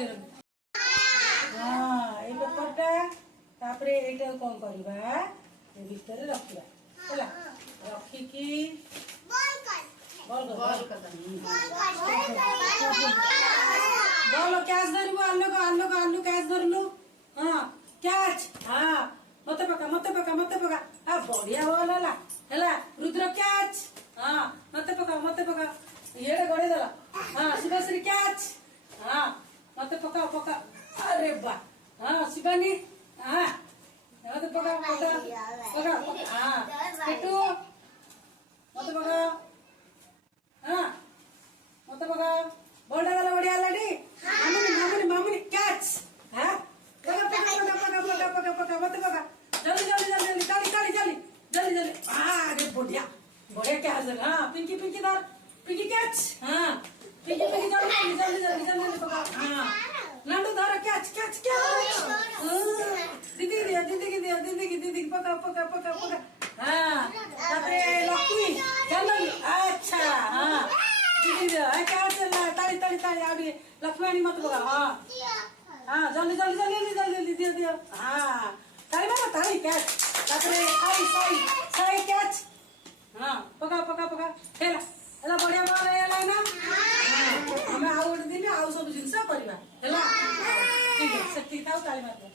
रखी रखी हाँ ये पेपरटा तापरे एटा कोन करबा ए भीतर रखिबा होला रखिकी बॉल कर बॉल कैच धरबो आल्लो कैच धरलो हां कैच हां मते पका आ बढ़िया बॉल हला रुद्र कैच हां मते पका येडे गड़े देला हां शिवाश्री कैच हां मते पका अरे बा हां शिवानी हां मते पका हां किट्टू मते पका हां मते पका बॉल डाला बढ़िया लाडी मामनी कैच हां पका मते पका जल्दी अरे बढ़िया कैच हां पिंकी कैच हां पिंकी जल्दी पका हां लंडू धर कैच दीदी पका हां तापरे लक्ष्मी जल्दी अच्छा हां दीदी कैच ताली आड़ी लक्ष्मी मत पका हां जल्दी दियो हां ताली कैच तापरे सही कैच हां पका खेला एला बढ़िया बॉल एला ना हमें आउ दिन आउ सब जिंस करबा हैला ठीक है सेठी ताऊ ताली मार